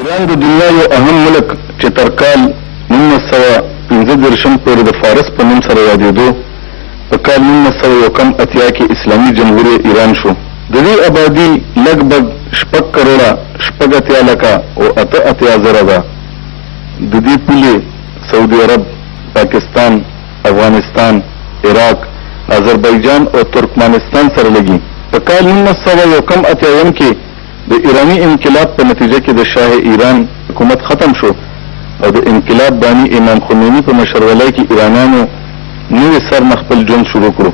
ایران د دنیا یو اهم ملک چې تر کال 1915 پورې د فارس په نوم سره یادېدو په کال 1981 کې اسلامي جمهوریت ایران شو. د دې آبادي لږ 6 کروڑه 80 لکه او 88 زره ده. د دې پولې سعودي عرب، پاکستان، افغانستان، عراق، آذربایجان او ترکمنستان سره لګي. په کال 1981 کې د ایرانی انقلاب په نتیجه کې د شاه ایران حکومت ختم شو او د انقلاب بانی امام خمینی په مشرولۍ کې ایرانیانو نوې سر نه خپل ژوند شروع کړو.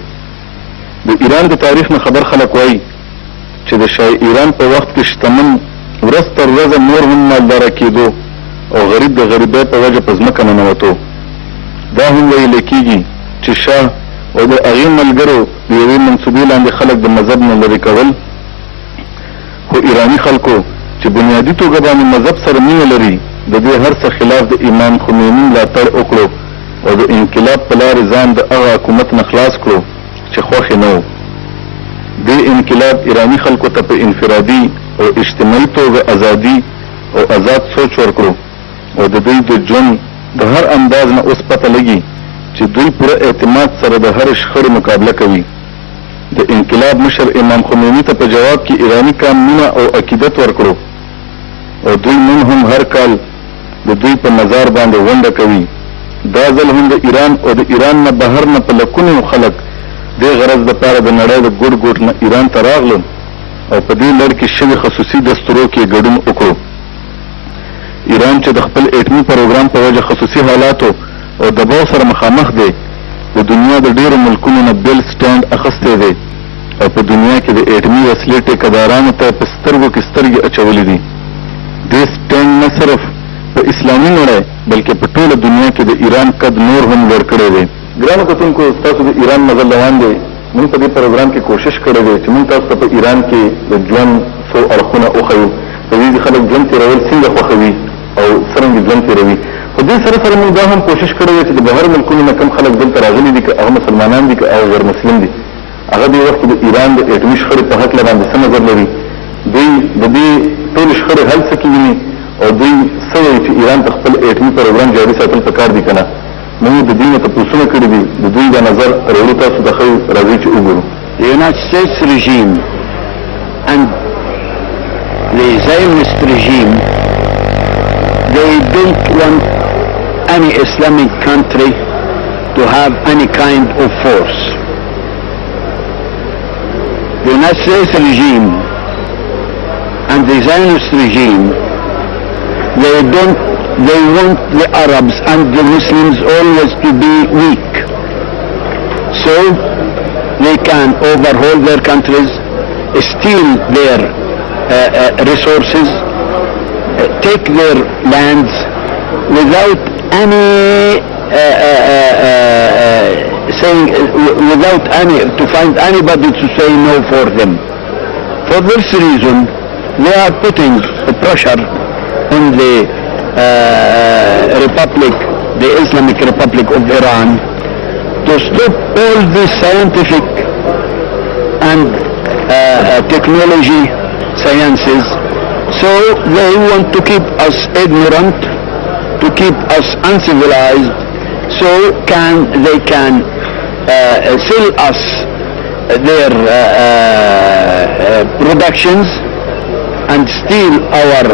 د ایران د تاریخ نه خبر خلک وایي چې د شاه ایران په وخت کې شتمن ورځ تر ورځه نور هم مالداره کېدو او غریب د غریبۍ په وجه په ځمکه ننوتو. دا هم ویل کېږي چې شاه او د هغې ملګرو د یوې منصوبې لاندې خلک د مذهب نه لرې کول، خو ایرانی خلکو چې بنیادي توګه باندې مذهب سره مینه لري د دې هر څه خلاف د امام خمیني ملاتړ وکړو او د انقلاب په لارې ځان د هغه حکومت نه خلاص کړو چې خوښ یې نه و. دې انقلاب ایرانی خلکو ته په انفرادي او اجتماعي توګه ازادي او آزاد سوچ ورکړو او د دوی د ژوند د هر انداز نه اوس پته لګي چې دوی پوره اعتماد سره د هر شخړې مقابله کوي. د انقلاب مشر امام خمینی ته په جواب کې ایرانی قوم مینه او عقیدت ورکړو او دوی نن هم هر کال د دوی په مزار باندې ونډه کوي. دا ځل هم د ایران او د ایران نه بهر نه په لکونو خلک دې غرض دپاره د نړۍ د ګوټ ګوټ نه ایران ته راغلل او په دې لړ کې شوي خصوصي دستورو کې ګډون وکړو. ایران چې د خپل ایټمي پروګرام په وجه خصوصي حالاتو او دباو سره مخامخ دی، د دنیا د ډیرو ملکونو نه بیل سټینډ اخیستی دی او په دنیا کې د ایټمي وسلې ټیکهدارانو ته په سترګو کې سترګې اچولې دي. دې سټینډ نه صرف په اسلامي نړۍ بلکې په ټوله دنیا کې د ایران قد نور هم لوړ کړی دی. ګرانو کتونکو، تاسو د ایران مزل روان دی. موږ په دې پروګرام کې کوشش کړی دی چې موږ تاسو ته په ایران کې د ژوند څو اړخونه وښیو، په دې کې خلک ژوند تېرول څنګه خوښوي او څرنګه ژوند تېروي. خو دې سره سره موږ دا هم کوشش کړی دی چې د بهر ملکونو نه کوم خلک دلته راغلي دي، که هغه مسلمانان دي که هغه غیر مسلم دي، هغه دې وخت د ایران د ایټمي شخړې په هکله باندې څه نظر لري، دوی د دې ټولې شخړې حل څه کې ویني او دوی څه وایي چې ایران ته خپل ایټمي پروګرام جاري ساتل پکار دي که نه. موږ د دوی نه تپوسونه کړي دي، د دوی دا نظر راوړو تاسو ته ښیو. راځئ چې وګورو. The United States regime and the Zionist regime, they don't want any Islamic country to have any kind of force. The United States regime and the Zionist regime, they want the Arabs and the Muslims always to be weak, so they can overhaul their countries, steal their resources, take their lands without any to find anybody to say no for them. For this reason, they are putting pressure on the the Islamic Republic of Iran to stop all the scientific and technology sciences. So they want to keep us ignorant, to keep us uncivilized, so they can sell us their productions and steal our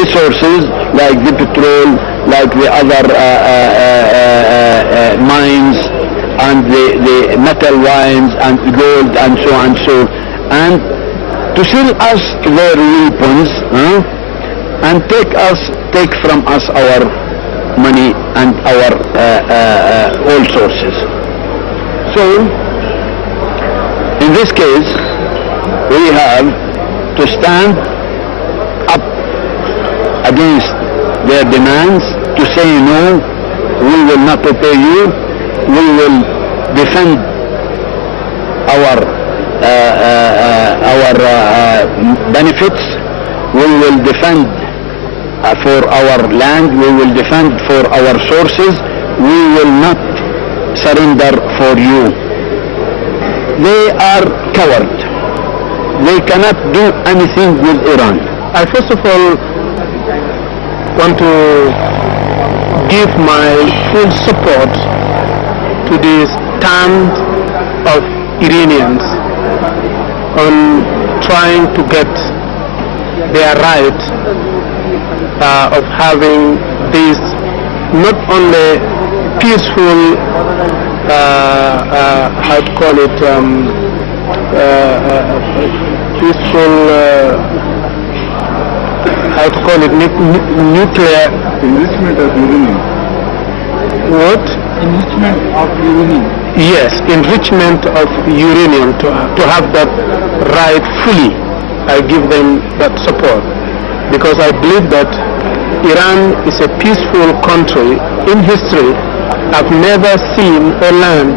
resources like the petrol, like the other mines and the metal wines and gold and so and so, and to sell us their weapons and take from us our money and our all sources. So in this case we have to stand up against their demands, to say no, we will not obey you, we will defend our benefits, we will defend for our land, we will defend for our sources, we will not surrender for you. They are cowards. They cannot do anything with Iran. I first of all want to give my full support to the stand of Iranians on trying to get their right of having this not only peaceful, how to call it, peaceful, how to call it, nuclear enrichment of uranium. what? Enrichment of uranium. Yes, enrichment of uranium, to have that right fully. I give them that support because I believe that Iran is a peaceful country. In history, I've never seen a land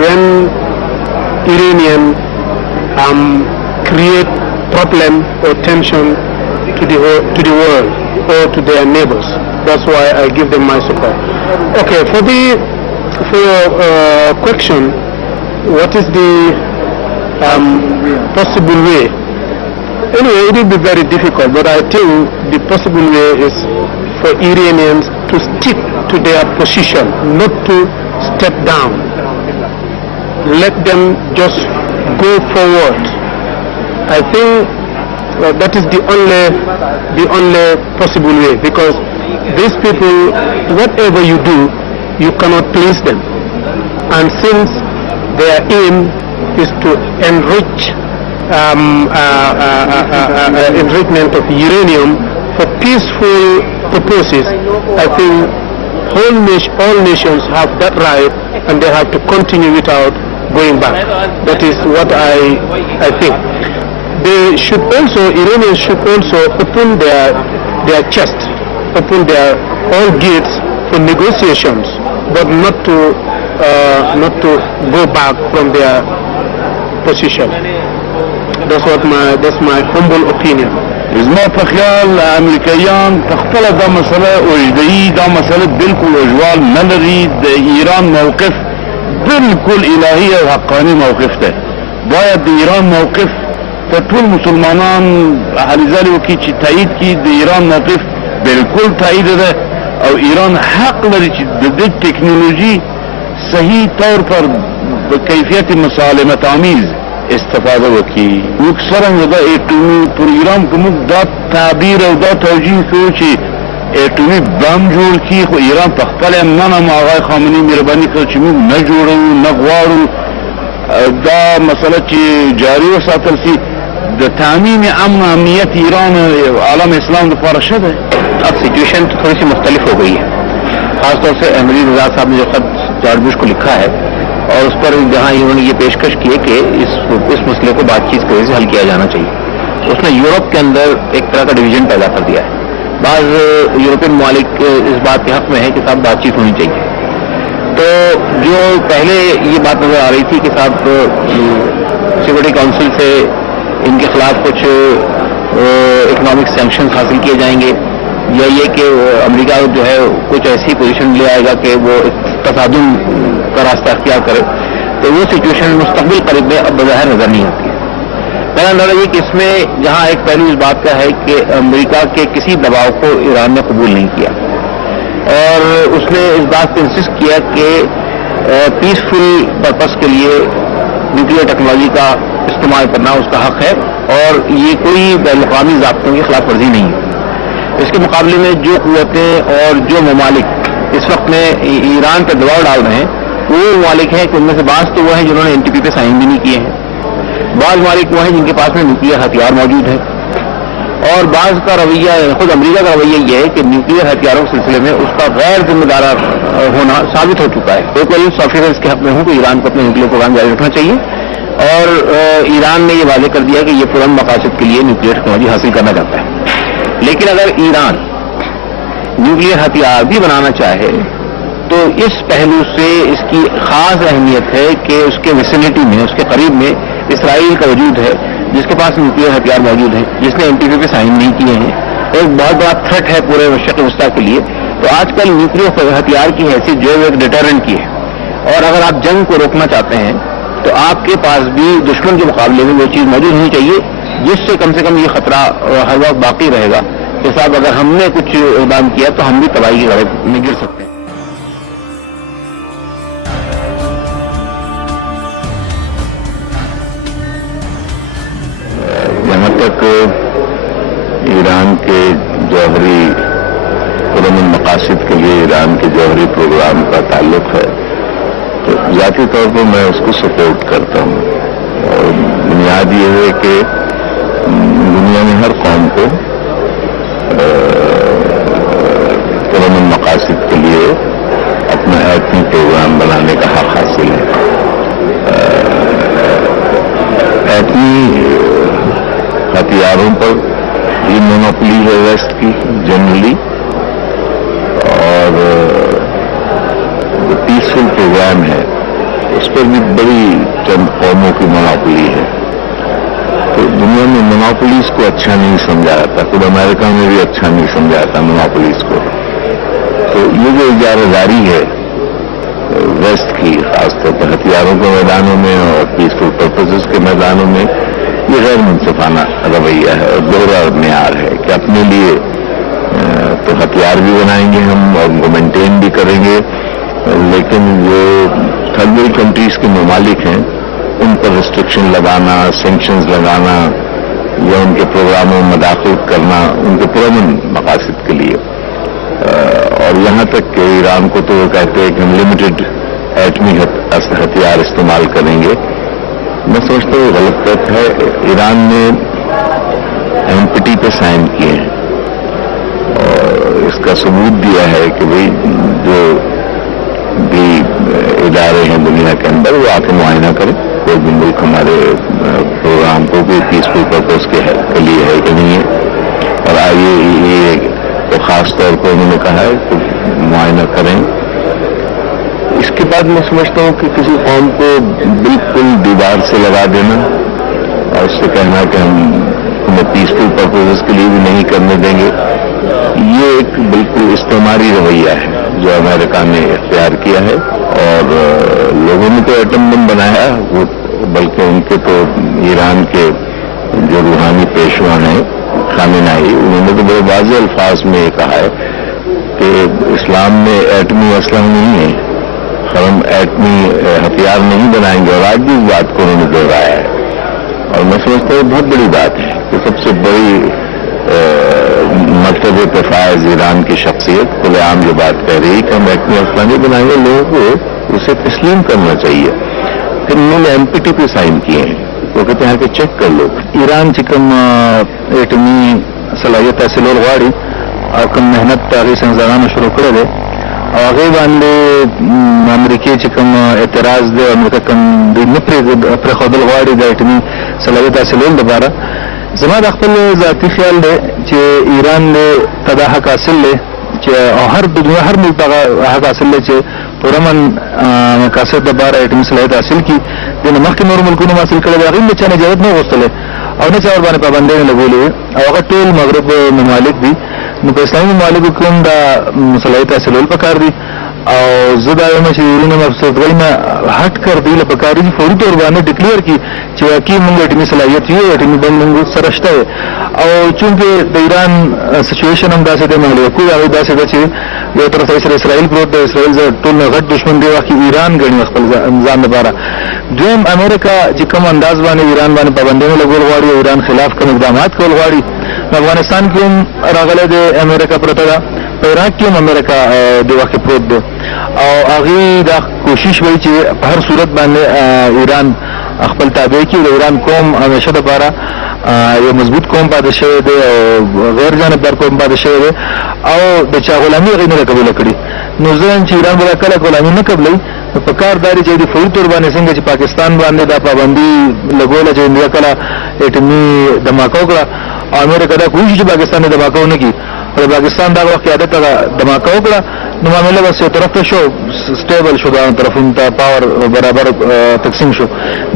when Iranian create problem or tension to the world or to their neighbors. That's why I give them my support. Okay, for your question, what is the possible way? Anyway, it will be very difficult, but I think the possible way is for Iranians to stick to their position, not to step down. Let them just go forward. I think that is the only possible way, because these people, whatever you do, you cannot please them. And since their aim is to enrich enrichment of uranium for peaceful purposes, I think all nations have that right, and they have to continue without going back. That is what I think. Iranians should also open their chest, open their all gates for negotiations, but not to go back from their position. That's my humble opinion. زما په خیال امریکایان په خپل دا مسله اوجدهی دا مسله بالکل اجوال نه لري. د ایران موقف بالکل الهی او حقانی موقف ده. باید د ایران موقف ته ټول مسلمانان هلې ځلې وکړي چې تایید کړي. د ایران موقف بالکل تایید ده او ایران حق لري چې د دې ټکنالوژي صحیح طور پر بکیفیت مسالمت آمیز استفاده وکړي. موږ څرنګه د اټومي پروګرام کې موږ دا تعبیر او دا توجیه کوو چې اټومي بم جوړ کړي، خو ایران په خپل منم آقای خامنه‌ای مهرباني کړ چې موږ نه جوړو نه غواړو. دا مسله چې جاری وساتل شي د تامین امن امنیت ایران عالم اسلام لپاره ښه ده. اب سچویشن تو تھوڑی سی مختلف ہو گئی ہے. خاص طور سے امریک رضا صاحب نے جو خط جارج بش کو لکھا ہے، اور اس پر جہاں انہوں نے یہ پیشکش کی ہے کہ اس مسئلے کو بات چیت کے ذریعے حل کیا جانا چاہیے، اس نے یورپ کے اندر ایک طرح کا ڈویژن پیدا کر دیا ہے. بعض یورپین ممالک اس بات کے حق میں ہے کہ صاحب بات چیت ہونی چاہیے. تو جو پہلے یہ بات نظر آ رہی تھی کہ صاحب سیکورٹی کونسل سے ان کے خلاف کچھ اکنامک سینکشنز حاصل کیے جائیں گے، یا یہ کہ امریکہ جو ہے کچھ ایسی پوزیشن لے آئے گا کہ وہ تصادم کا راستہ اختیار کرے، تو وہ سچویشن مستقبل قریب میں اب بظاہر نظر نہیں آتی ہے. میرا اندازہ یہ کہ اس میں جہاں ایک پہلو اس بات کا ہے کہ امریکہ کے کسی دباؤ کو ایران نے قبول نہیں کیا، اور اس نے اس بات پہ انسسٹ کیا کہ پیسفل پرپس کے لیے نیوکلیئر ٹیکنالوجی کا استعمال کرنا اس کا حق ہے، اور یہ کوئی بین الاقوامی ضابطوں کی خلاف ورزی نہیں ہے. اس کے مقابلے میں جو قوتیں اور جو ممالک اس وقت میں ایران پر دباؤ ڈال رہے ہیں، وہ ممالک ہیں کہ ان میں سے بعض تو وہ ہیں جنہوں نے NPT پہ سائن بھی نہیں کیے ہیں، بعض ممالک وہ ہیں جن کے پاس میں نیوکلیئر ہتھیار موجود ہے، اور بعض کا رویہ، خود امریکہ کا رویہ یہ ہے کہ نیوکلیئر ہتھیاروں کے سلسلے میں اس کا غیر ذمہ دار ہونا ثابت ہو چکا ہے. ایک سافٹ ویئر اس کے حق میں ہوں کہ ایران کو اپنے نیوکلیئر پروگرام جاری رکھنا چاہیے، اور ایران نے یہ واضح کر دیا کہ یہ پرامن مقاصد کے لیے نیوکلیئر ٹیکنالوجی حاصل کرنا چاہتا ہے. لیکن اگر ایران نیوکلیئر ہتھیار بھی بنانا چاہے تو اس پہلو سے اس کی خاص اہمیت ہے کہ اس کے ویسینٹی میں، اس کے قریب میں اسرائیل کا وجود ہے جس کے پاس نیوکلیئر ہتھیار موجود ہیں، جس نے NPT پہ سائن نہیں کیے ہیں. ایک بہت بڑا تھریٹ ہے پورے مشرق وسطیٰ کے لیے. تو آج کل نیوکلیئر ہتھیار کی حیثیت جو ہے وہ ایک ڈیٹرنٹ کی ہے، اور اگر آپ جنگ کو روکنا چاہتے ہیں تو آپ کے پاس بھی دشمن کے مقابلے میں وہ چیز موجود ہونی چاہیے جس سے کم یہ خطرہ ہر وقت باقی رہے گا کہ صاحب اگر ہم نے کچھ اقدام کیا تو ہم بھی تباہی کی گڑھے میں گر سکتے ہیں. جہاں تک ایران کے جوہری پرامن مقاصد کے لیے ایران کے جوہری پروگرام کا تعلق ہے تو ذاتی طور پر میں اس کو سپورٹ کرتا ہوں. اور بنیاد یہ ہے کہ دنیا میں ہر قوم کو پرامن مقاصد کے لیے اپنا ایٹمی پروگرام بنانے کا حق حاصل ہے. ایٹمی ہتھیاروں پر یہ مونوپولی ہے ویسٹ کی جنرلی, اور جو پیسفل پروگرام ہے اس پر بھی بڑی چند قوموں کی مونوپولی ہے. تو دنیا میں مونوپولیز کو اچھا نہیں سمجھا جاتا, خود امریکہ میں بھی اچھا نہیں سمجھا جاتا مونوپولیز کو. تو یہ جو اجارہ داری ہے ویسٹ کی, خاص طور پر ہتھیاروں کے میدانوں میں اور پیسفل پرپزز کے میدانوں میں, یہ غیر منصفانہ رویہ ہے اور دوہرا معیار ہے کہ اپنے لیے تو ہتھیار بھی بنائیں گے ہم اور ان کو مینٹین بھی کریں گے, لیکن جو تھرڈ ورلڈ کنٹریز کے ممالک ہیں ان پر ریسٹرکشن لگانا, سینکشنز لگانا یا ان کے پروگراموں میں مداخلت کرنا ان کے پرامن مقاصد کے لیے. اور یہاں تک کہ ایران کو تو وہ کہتے ہیں کہ ہم لمیٹڈ ایٹمی ہتھیار استعمال کریں گے. میں سمجھتا ہوں غلط بات ہے. ایران نے NPT پہ سائن کیے ہیں اور اس کا ثبوت دیا ہے کہ بھئی جو بھی ادارے ہیں دنیا کے اندر وہ آ کے معائنہ کریں کوئی بھی ملک ہمارے پروگرام کو بھی پیسفل پرپز کے لیے ہے کہ نہیں ہے. اور آئیے یہ تو خاص طور پر انہوں نے کہا ہے کہ معائنہ کریں. اس کے بعد میں سمجھتا ہوں کہ کسی قوم کو بالکل دیوار سے لگا دینا اور اس سے کہنا کہ ہمیں پیسفل پرپز کے لیے بھی نہیں کرنے دیں گے, یہ ایک بالکل استعماری رویہ ہے جو امریکہ نے اختیار کیا ہے. اور لوگوں نے تو ایٹم بم بنایا, وہ بلکہ ان کے تو ایران کے جو روحانی پیشوا ہیں خامنائی, انہوں نے تو بڑے واضح الفاظ میں یہ کہا ہے کہ اسلام میں ایٹمی اسلحہ نہیں ہے, ہم ایٹمی ہتھیار نہیں بنائیں گے, اور آج بھی اس بات کو انہوں نے دہرایا ہے. اور میں سمجھتا ہوں بہت بڑی بات ہے کہ سب سے بڑی مرتبے پہ فائز ایران کی شخصیت کھلے عام جو بات کہہ رہی کہ ہم ایٹمی اسلحہ نہیں بنائیں گے, لوگوں کو اسے تسلیم کرنا چاہیے. پھر انہوں نے NPT پہ سائن کیے ہیں, وہ کہتے ہیں کہ چیک کر لو ایران چې کوم ایټمي صلاحیت حاصلول غواړي او کوم محنت هغې ساینسدانانو شروع کړی دی او هغې باندې امریکې چې کوم اعتراض دی, امریکا کوم دوی نه پرېښودل غواړي د ایټمي صلاحیت حاصلول دپاره. زما د خپل ذاتي خیال دی چې ایران ته دا حق حاصل دی چې هر د دنیا هر ملک ته حق حاصل دی چې پرامن مقاصد دپاره ایټمي صلاحیت حاصل کړي. د نه مخکې نور ملکونو حاصل کړی دی, هغوی هم د چا نه اجازت نه غوښتلی او نه چا ورباندې پابندۍ نه لګولې او هغه ټول مغرب ممالک دي. نو په اسلامي ممالکو کې هم دا صلاحیت حاصلول پکار دي او زه دا وایم چې ورونه مفسدګۍ نه هټ کر دی له پکار دي فوري طور باندې ډکلیئر کړي چې واقعي موږ ایټمي صلاحیت یو, ایټمي بم موږ سره شته. او چونکې د ایران سچویشن هم داسې دی, مملکو هغوی داسې ده چې یو طرف ته سره اسرائیل پروت دی, اسرائیل ټول نه غټ دشمن دی واقعي ایران ګڼي خپل ځان لپاره. دویم امریکا چې کوم انداز باندې ایران باندې پابندیونه لګول غواړي او ایران خلاف کوم اقدامات کول غواړي, افغانستان کې هم راغلی دی امریکا پرته ده, په عراق کې هم امریکا د وخت پروت دی او هغې دا کوشش وایي چې په هر صورت باندې ایران خپل تابع کړي. د ایران قوم همیشه دپاره یو مضبوط قوم پاتې شوی دی او غیر جانبدار قوم پاتې شوی دی او د چا غلامي هغې نه ده قبوله کړې. نو زه چې ایران به کله غلامي نه قبلوي, نو په کار دا دی چې د فوري طور باندې څنګه چې پاکستان باندې دا پابندي لګوله چې انډیا کله ایټمي دماکه وکړه او امریکا دا کوشش چې پاکستان نه دماکه ونه کړي او پاکستان دا وخت عادت دماکه وکړه, نو معامله بس یو طرف ته شو, سټیبل شو, دا طرفونو ته پاور برابر تقسیم شو.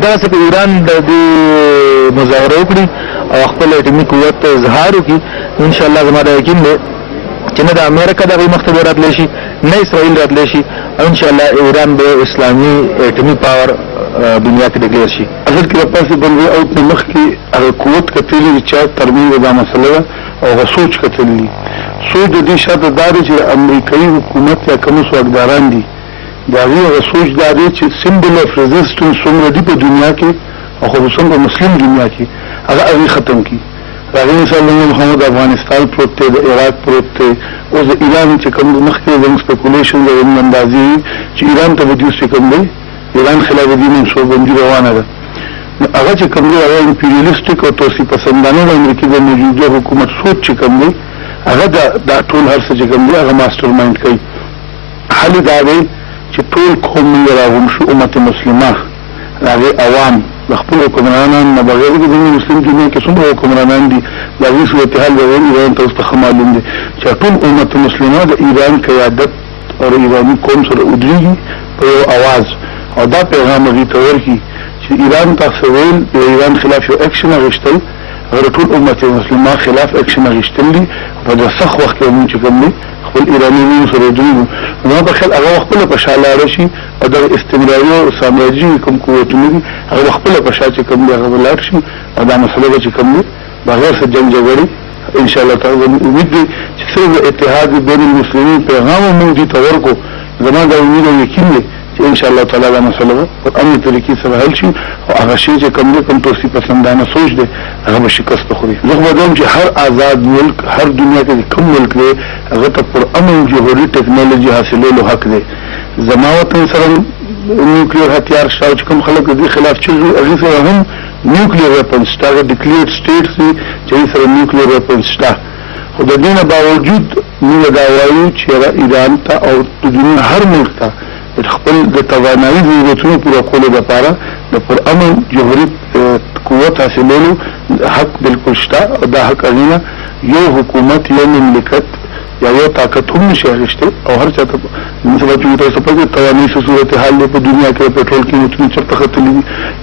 دغسې په ایران د دې مظاهره وکړي او خپل ایټمي قوت اظهار وکړي, انشاءالله زما دا یقین دی چې نه د امریکا دغې مخ ته به راتلی شي نه اسرائیل راتلی شي او انشاءالله ایران به اسلامي ایټمي پاور دنیا کې ډکلیر شي. اصل کې د پاسې بلوي او په مخ کې هغه قوت کتلې چې چا ترمیم دا مسله ده او هغه سوچ کتل دي. سوچ د دې شاته دا دی چې امریکایي حکومت یا کوم څوکداران دي د هغې هغه سوچ دا دی چې سمبل اف ریزسټنس څومره دي په دنیا کې او خصوصا په مسلم دنیا کې هغه هغې ختم کړي. د هغې مثال محمد افغانستان پروت دی، د عراق پروت دی، اوس د ایران چې کوم مخکې زموږ سپیکولیشن د اندازې چې ایران ته به دوی چې کوم دی ایران خلاف دین منصوببندي روانه ده. هغه چې کوم دی هغه امپیریالیسټک او توسعې پسندانه د امریکې د موجوده حکومت سوچ چې کوم دی هغه دا ټول هر څه چې کوم دی هغه ماسټر مایند کوي. حل دا دی چې ټول قوم موږ راغونډ شو، امت مسلمه د هغې عوام د خپلو حکمرانانو نه بغیر د مسلم دنیا کې څومره حکمرانان دي د هغې صورتحال به ایران ته اوس ته ښه معلوم دی چې ټول امت مسلمه د ایران قیادت او ایراني قوم سره ودرېږي په یو اواز او دا پیغام هغې ته ورکړي چې ایران ته څه ویل د ایران خلاف یو اکشن اخیستل هغه ټول امت مسلمه خلاف اکشن اخیستل دي. په د سخت وخت کې مونږ چې کوم دی خپل ایراني وینو سره ودرېږو زما په خیال هغه خپله په شا لاړه شي او دغه استمراري او سامراجي کوم قوتونه دي هغه خپله په شا چې کوم دی هغه به لاړ شي او دا مسله به چې کوم دی بغیر څه جنګ جګړې انشاءالله تعالی امید دی چې صرف د اتحاد بین المسلمین پیغام مونږ دې ته ورکړو. زما دا امید او یقین دی چې انشاءالله تعالی دا مسله به په امن طریقې سره حل شي او هغه شی چې کوم دی کوم توسعې پسندانه سوچ دی هغه به شکست وخوري. زه خو وایم چې هر آزاد ملک هر دنیا کې کوم ملک دی هغه ته پر امن جوهري ټکنالوژي حاصلولو حق دی. زما وطن سره نیوکلیر هتیار شته چې کوم خلک دې خلاف چې هغې سره هم نیوکلیر ویپنز شته هغه ډیکلیرډ سټیټس دي چې هغې سره نیوکلیر ویپنز شته. خو د دې نه باوجود موږ دا وایو چې ایران ته او د دنیا هر ملک ته خپل د توانایي ضرورتونو پوره کولو لپاره د پرامن جوهري قوت حاصلولو حق بالکل شته. دا حق هغې نه یو حکومت یو مملکت یا یو طاقت هم نشي اخیستی او هر چا ته مثلا چې تاسو په دې توانایي څه صورتحال دی په دنیا کې پټرول قیمتونه چېرته ختلي دي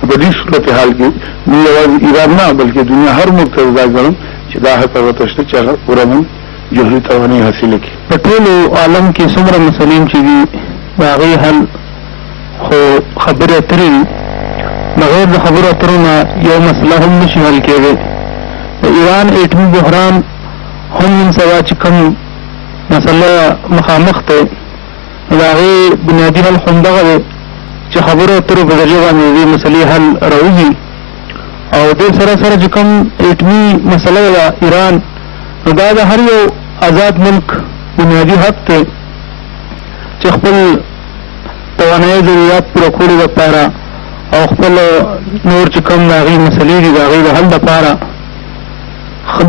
په دې صورتحال کې نه یوازې ایران نه بلکې دنیا هر ملک ته دا ګڼم چې دا حق هغه ته شته چې هغه پرامن جوهري توانایي حاصله کړي. په ټولو عالم کې څومره مسلې چې دي د هغې حل خو خبرې اترې دي بغیر د خبرو اترو نه یو مسله هم نشي حل کېدی. د ایران ایټمي بحران هم نن سبا چې کوم مسله مخامخ دی د هغې بنیادي حل خو همدغه دی چې خبرو اترو په ذریعه باندې د دې مسلې حل راوځي او دې سره سره چې کوم ایټمي مسله ده ایران نو دا د هر یو آزاد ملک بنیادي حق دی چې خپل توانایي ضرورت پوره کولو لپاره او خپل نور چې کوم د هغې مسلې دي د هغې د حل لپاره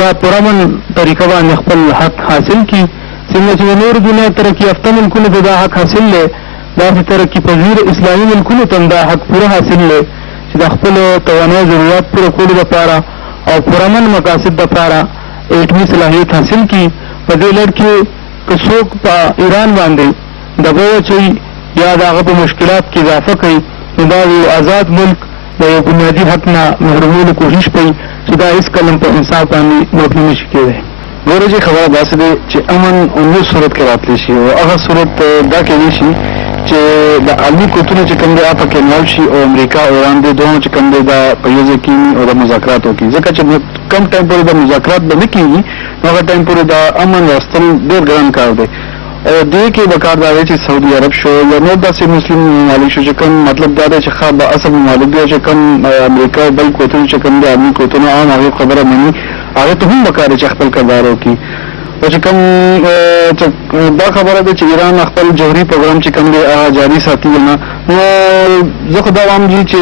دا پرامن طریقه باندې خپل حق حاصل کړي. څنګه چې د نور دنیا ترقي یافته ملکونو ته دا حق حاصل دی داسې ترقي پذیر اسلامي ملکونو ته هم دا حق پوره حاصل دی چې د خپلو توانایي ضرورت پوره کولو لپاره او پرامن مقاصد لپاره ایټمي صلاحیت حاصل کړي. په دې لړ کې که څوک په ایران باندې دبه واچوي یا د هغه په مشکلات کې اضافه کوي نو دا یو آزاد ملک د یو بنیادي حق نه محرومولو کوشش کوي چې دا هېڅ کله په انصاف باندې مبني نشي کېدی. ګوره چې خبره داسې دی چې امن اونیو صورت کې راتلی شي او هغه صورت دا کېدی شي چې د عالمي قوتونه چې کوم دی هغه پکې انوالو شي او امریکا او ایران دې دوه چې کوم دی دا په یو ځای کښېني او د مذاکرات وکړي ځکه چې کم ټایم پورې د مذاکرات به نه کېږي نو هغه ټایم پورې د امن راستل ډېر ګران کار دی. او دې کې به کار دا دی چې سعودي عرب شو یا نور داسې مسلم ممالک شو چې کوم مطلب دا دی چې ښه با اصل ممالک دی چې کوم امریکا او بل قوتونه چې کوم دی عالمي قوتونه عام هغې خبره مني هغې ته هم به کار دی چې خپل کردار وکړي. او چې کوم دا خبره ده چې ایران خپل جوهري پروګرام چې کوم دی هغه جاري ساتي نه نو زه خو دا وایم چې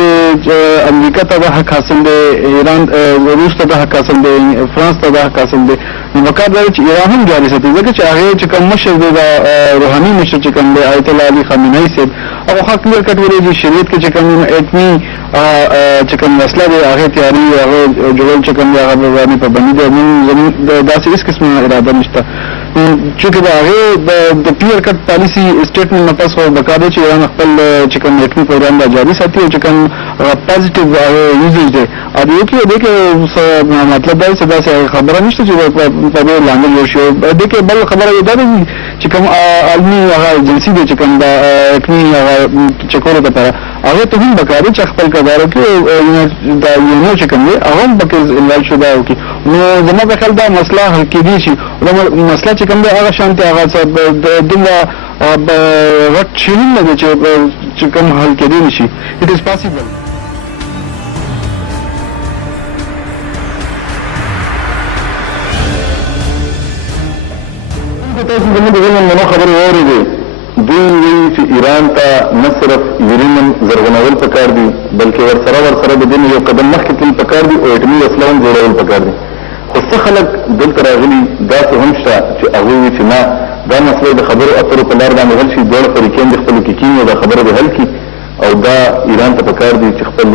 امریکا ته دا حق حاصل دی ایران روس ته دا حق حاصل دی فرانس ته دا حق حاصل دی نو پکار دا چې ایران هم جاري ساتي ځکه چې هغې چې کوم مشر دی دا روحاني مشر چې کوم دی آیت الله علي خامنه‌ای صاحب هغه خوا کلیر کټ ویلی چې شریعت کې چې کوم ایټمي چې کوم مسله دی هغې تیاري هغه جوړول چې کوم دی هغه باندې پابندي دی زموږ داسې هېڅ قسمه اراده نشته چونکې د هغې د کلیر کټ پالیسي سټیټمنټ نه پس خو پکار دی چې ایران خپل چې کوم ایټمي پروګرام دا جاري ساتي او چې کوم پازیټیو یوزیج دی او دې کې مطلب دا چې داسې خبره نشته چې په دې لامل جوړ شي دې کې بل خبره دا ده چې کوم عالمي هغه ایجنسي دی چې کوم د ایټمي هغه چکولو دپاره هغه ته هم بکاري چې خپل کارو کې دا یو نو چې کوم دی هغه هم پکې انوالو شو دا وکړي. نو زما په خیال دا مسله حل کېدی شي. دا مسله چې کوم دی هغه شانتي هغه دومره غټ شي نه دی چې کوم حل کېدی نشي. It is possible. تاسو زموږ د علم منو خبرې واورېدې. دوی وایي چې ایران ته نه صرف یورینیم زرغونول پکار دي بلکې ورسره د دې یو قدم مخکې تلل پکار دي او اټومي وسله هم جوړول پکار دي. خو څه خلک دلته راغلي داسې هم شته چې هغوی وایي چې نه دا مسله د خبرو اترو په لار باندې حل شي. دواړه فریقین د خپلو کې کیني او دا خبره به حل کړي او دا ایران ته پکار دي چې خپل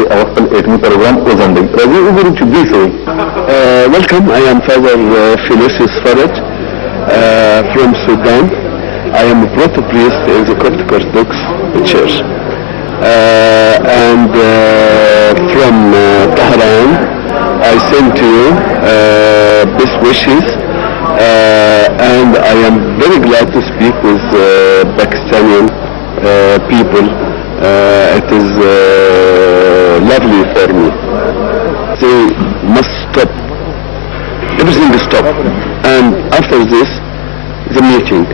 اټومي پروګرام وځنډوي. راځئ وګورو چې دوی څه وایي. Welcome, I am Father Philosis Faraj from Sudan. I am a proto-priest in the Coptic Orthodox Church. And from Tehran, I send to you best wishes. And I am very glad to speak with Pakistani people. It is lovely for me. They must stop. Everything is stopped. And after this, the meeting.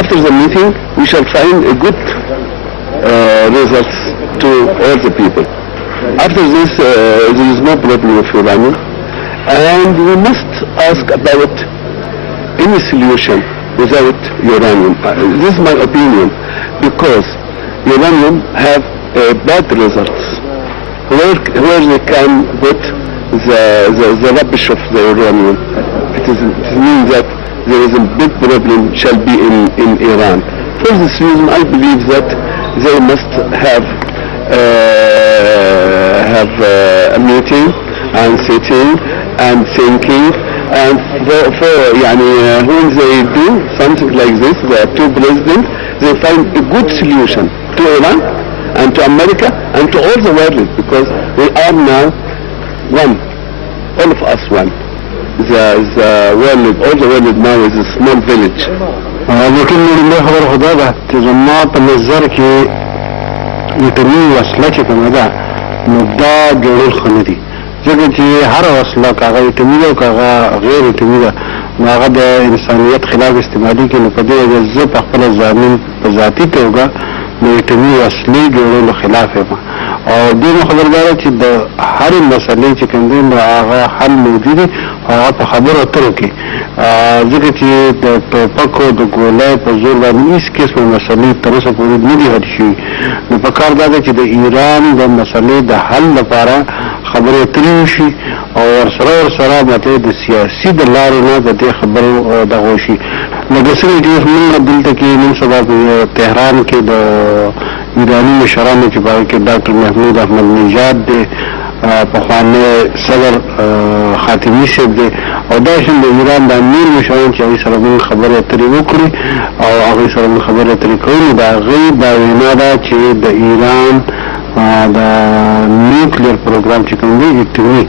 After the meeting, we shall find a good results to all the people. After this, there is no problem of uranium. And we must ask about any solution without uranium. This is my opinion, because uranium have bad results. Where they can put the rubbish of the uranium, it means that there is a big problem shall be in Iran. For this reason, I believe that they must have a meeting and sitting and thinking, and when they do something like this, the two presidents, they find a good solution to Iran and to America and to all the world, because we are now one, all of us one. The world, all the world now is a small village. لیکن لومړی خبره خو دا ده چې زما په نظر کې اټومي وسله چې کومه ده نو دا جوړول ښه نه دي، ځکه چې هره وسله که هغه اټومي ده او که هغه غیر اټومي ده نو هغه د انسانیت خلاف استعمالېږي. نو په دې وجه زه په خپله ضامن په ذاتي توګه د اټومي وسلې جوړولو خلاف یم. او دې نو خبرداره چې د هرې مسلې چې کوم دی نو هغه حل موجود دی، هغه په خبرو اترو کې، ځکه چې د ټوپکو د ګولۍ په زور باندې هېڅ قسمه مسلې تر اوسه پورې نه دي حل شوي. نو په کار دا ده چې د ایران د مسلې د حل لپاره خبرې اترې وشي او ورسره ماته د سیاسي د لارې نه د دې خبرو دغه وشي. لکه څنګه چې موږ دلته کې نن سبا په تهران کې د ایراني مشرانو چې په هغې کې ډاکټر محمود احمد نژاد دی، پخوانی صدر خاتمي صاحب دی، او داسې د ایران د امیر مشران چې هغوی سره موږ خبرې اترې وکړې او هغوی سره موږ خبرې اترې کوو، نو د هغوی دا وینا ده چې د ایران د نیوکلیر پروګرام چې کوم دی اټومي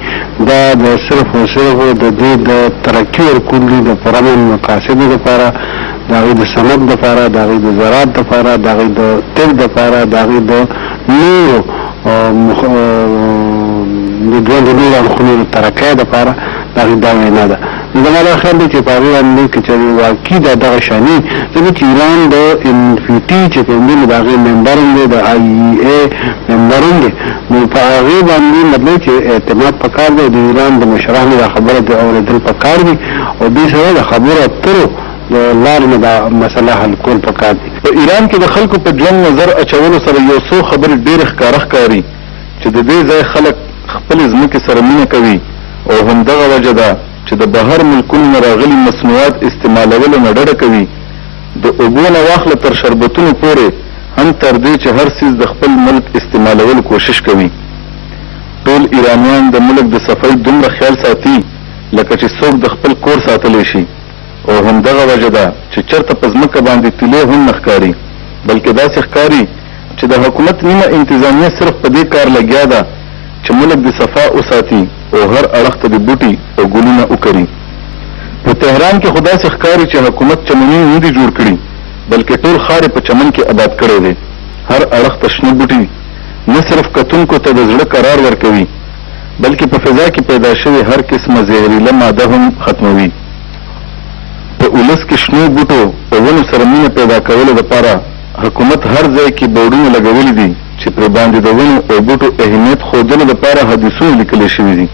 دا د صرف او صرف د دې د ترقي ورکول دي د پرامن مقاصدو دپاره، د هغوی د صنعت دپاره، د هغوی د زراعت دپاره، د هغوی د طب دپاره، د هغوی د نورو د نورو اړخونو د ترقۍ دپاره د هغوی دا وینا ده. نو زما دا خیال دی چې په هغې باندې که چېرې واقعي دا دغه شاني، ځکه چې ایران د NPT چې کوم دی نو د هغې ممبر هم دی، د IAEA ممبر هم دی، نو په هغې باندې مطلب چې اعتماد پکار دی، د ایران د مشرانو دا خبره د اورېدل پکار دي او دوی سره د خبرو اترو د لارې نه دا مسله حل کول پکار دي. په ایران کې د خلکو په ژوند نظر اچولو سره یو څو خبرې ډېرې ښکاره ښکاري چې د دې ځای خلک خپلې ځمکې سره مینه کوي او همدغه وجه ده چې د بهر ملکونو نه راغلي مصنوعات استعمالولو نه ډډه کوي. د اوبو نه واخله تر شربتونو پورې، هم تر دې چې هر څیز د خپل ملک استعمالولو کوشش کوي. ټول ایرانیان د ملک د صفۍ دومره خیال ساتي لکه چې څوک د خپل کور ساتلی شي، او همدغه وجه ده چې چېرته په ځمکه باندې تیلې هم نه ښکاري، بلکې داسې ښکاري چې د حکومت نیمه انتظامیه صرف په دې کار لګیا ده چې ملک د صفا وساتي او هر اړخ ته د بوټي او ګلونه وکري. په تهران کې خو داسې ښکاري چې حکومت چمنونه نه دي جوړ کړي، بلکې ټول ښار په چمن کې آباد کړی دی. هر اړخ ته شنه بوټي، نه صرف کتونکو ته د زړه قرار ورکوي بلکې په فضا کې پیدا شوی هر قسمه زهریله ماده هم ختموي. په اولس کې شنو بوټو په ونو سره مینه پیدا کولو لپاره حکومت هر ځای کې بورډونه لګولي دي چې پر باندې د ونو او بوټو اهمیت ښودلو لپاره حدیثونه لیکل شوي دي.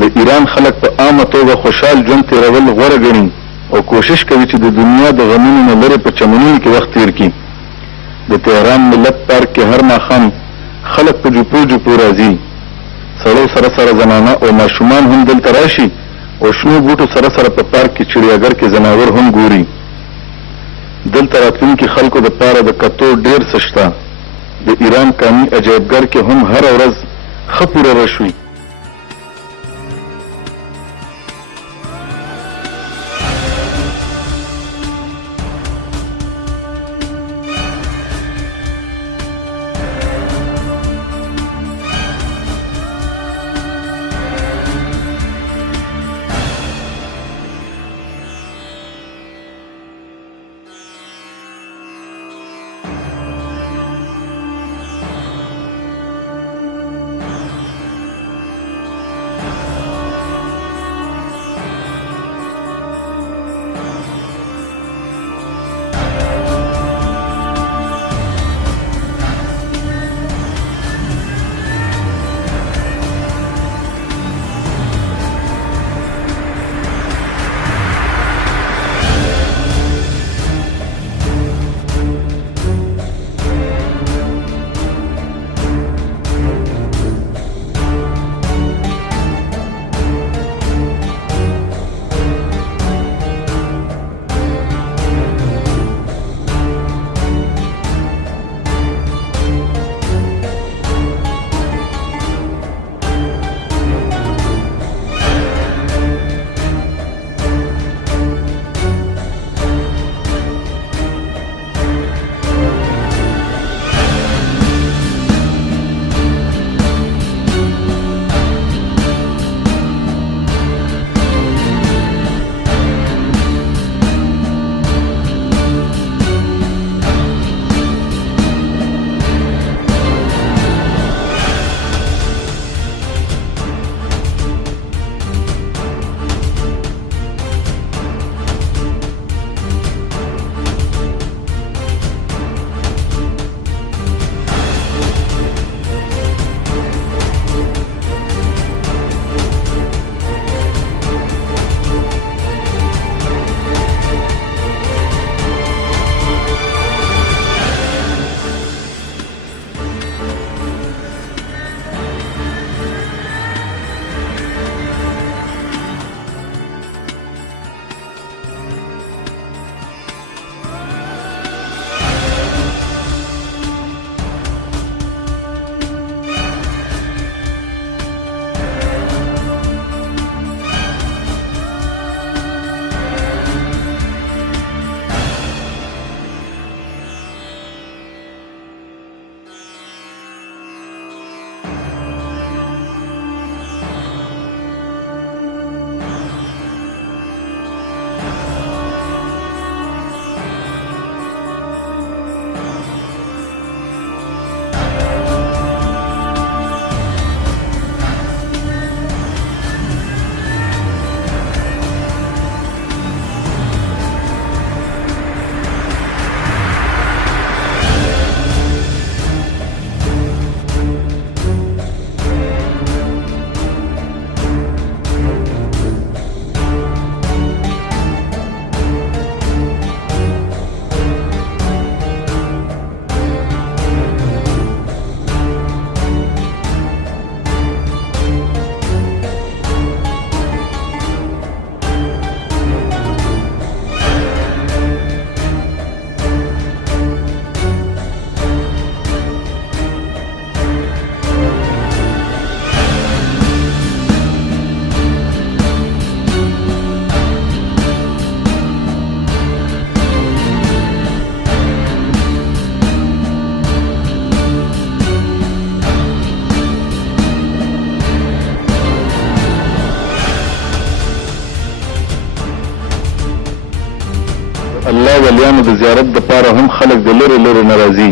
د ایران خلک په عامه توګه خوشحال ژوند تېرول غوره ګڼي او کوشش کوي چې د دنیا د غمونو نه لرې په چمنونو کې وخت تېر کړي. د تهران ملت پارک کې هر ماښام خلک په جوپو جوپو راځي. سړو سره سره زنانه او ماشومان هم دلته راشي او شنو بوټو سره سره په پارک کې چړیاګر کې ځناور هم ګوري. دلته راتلونکي خلکو د پاره د کتو ډېر څه شته. د ایران قومي عجایبګر کې هم هره ورځ ښه پوره رش وي. الله ولیانو د زیارت د پاره هم خلک د لرې لرې نه راځي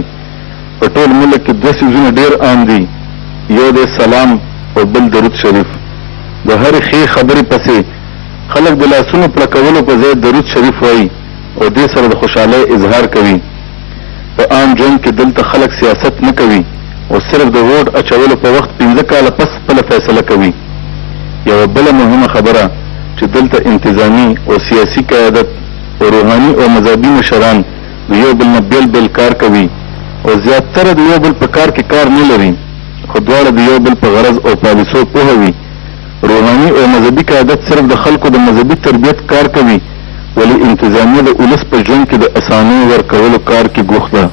په ټول ملک کې 2 څیزونه ډېر عام دي، یو د سلام او بل درود شریف. د هرې ښې خبرې پسې خلک د لاسونو پړکولو په ځای درود شریف وایي او دې سره د خوشحالۍ اظهار کوي. په عام ژوند کې دلته خلک سیاست نه کوي او صرف د ووټ اچولو په وخت 15 کاله پس خپله فیصله کوي. یوه بله مهمه خبره چې دلته انتظامی او سیاسي قیادت او روحاني او مذهبي مشران د یو بل نه بیل بیل کار کوي او زیاتره د یو بل په کار کې کار نه لري، خو دواړه د یو بل په غرض او پالیسو پوهه وي. روحاني او مذهبي قیادت صرف د خلکو د مذهبي تربیت کار کوي، ولی انتظامیه د ولس په ژوند کې د اسانۍ ورکولو کار کې ګوښ ده.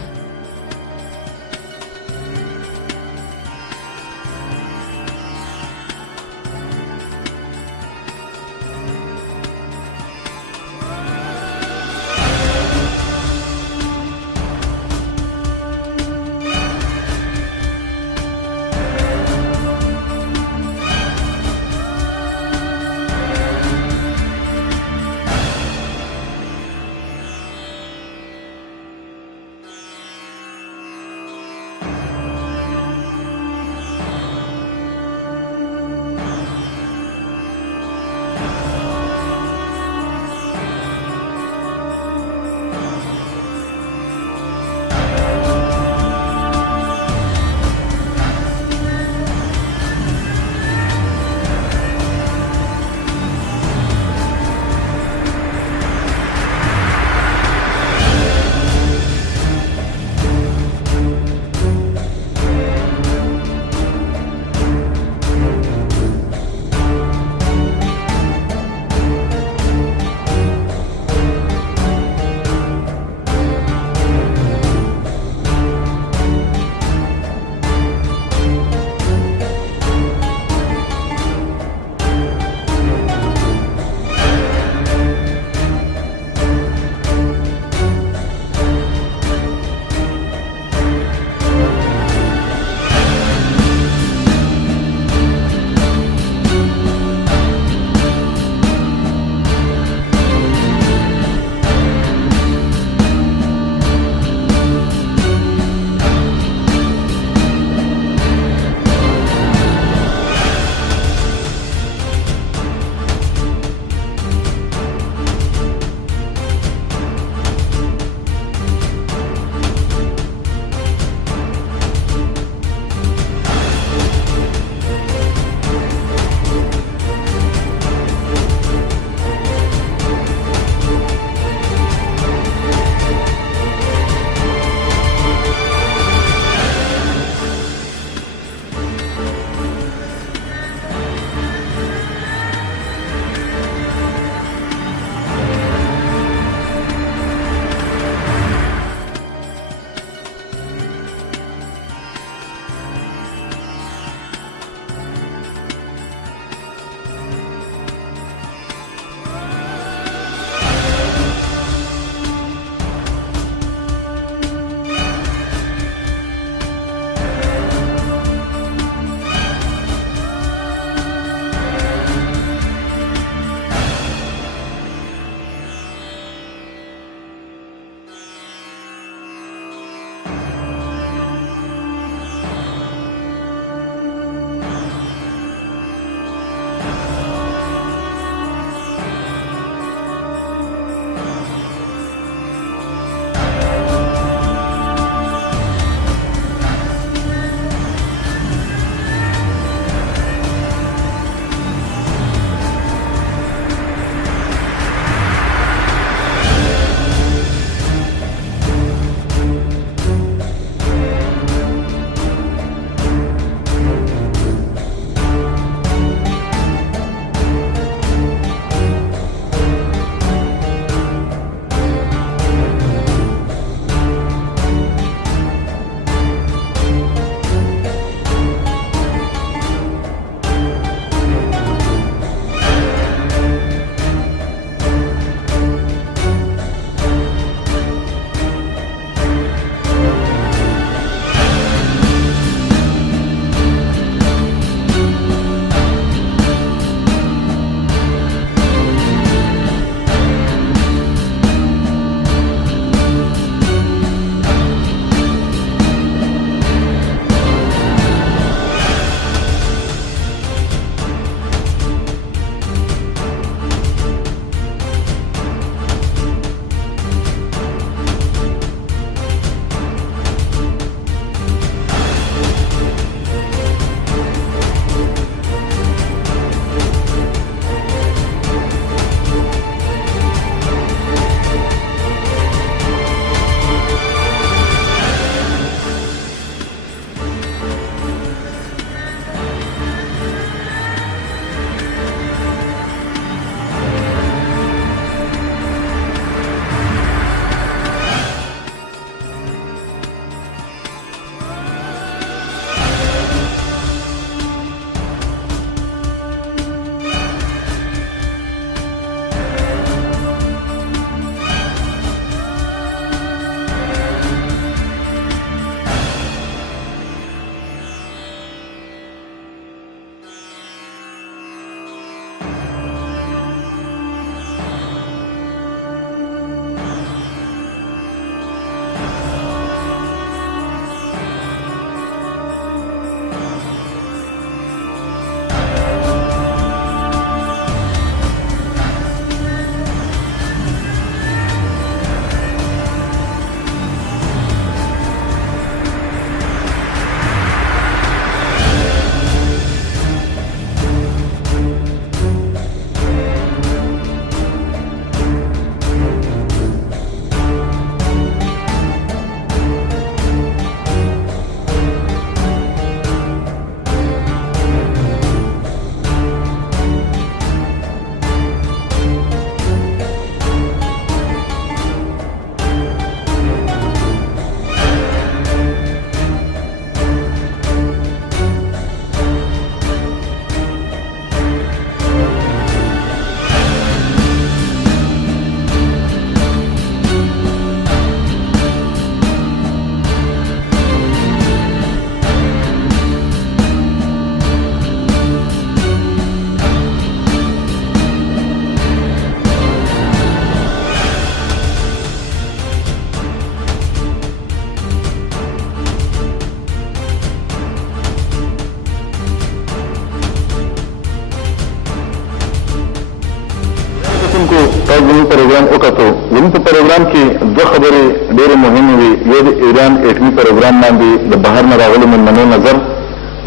کو تاسو زموږ پروګرام وکړو. زموږ په پروګرام کې دوه خبرې ډېرې مهمې وي. یو د ایران اټومي پروګرام باندې د بهر نه راغلو مېلمنو نظر.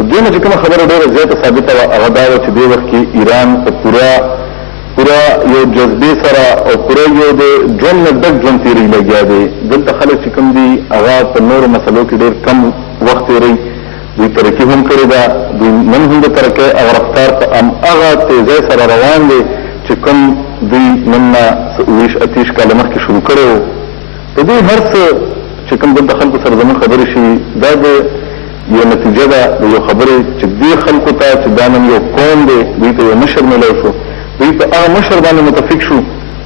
دویمه چې کومه خبره ډېره زیاته ثابته وه هغه دا وه چې دې وخت کې ایران په پوره یو جذبې سره او پوره یو د ژوند نه ډک ژوند تېرۍ لګیا دی. دلته خلک چې کوم دي هغه په نورو مسلو کې ډېر کم وخت تېروي. دوی ترقي هم کړې ده. دوی نن هم د ترقۍ او رفتار په هماغه تیزۍ سره روان دی چې کوم دوی نن نه 28 کاله مخکې شروع کړی و. په دې هر څه چې کوم دلته خلکو سره زموږ خبرې شوي دا د یو نتیجه ده د یو خبرې چې دې خلکو ته چې دا نن یو قوم دی دوی ته یو مشر میلاو شو. دوی په هغه مشر باندې متفق شو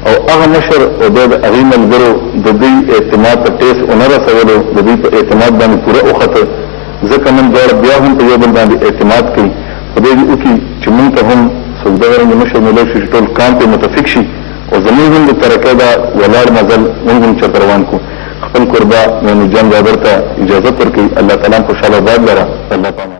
او هغه مشر او بیا د هغې ملګرو د دوی اعتماد ته ټیس ونه رسولو. د دوی په اعتماد باندې پوره وخته. ځکه نن دواړه بیا هم په یو بل باندې اعتماد کوي. خدای دې وکړي چې موږ ته هم څوک دغه رنګه مشر میلاو شي چې ټول کام پرې متفق شي او زموږ هم د ترقۍ دا ولاړ مزل موږ هم چرته روان کړو. خپل کوربه مینو جان بابر ته اجازت ورکوي. الله تعالی خوشحاله آباد لره. الله تعالی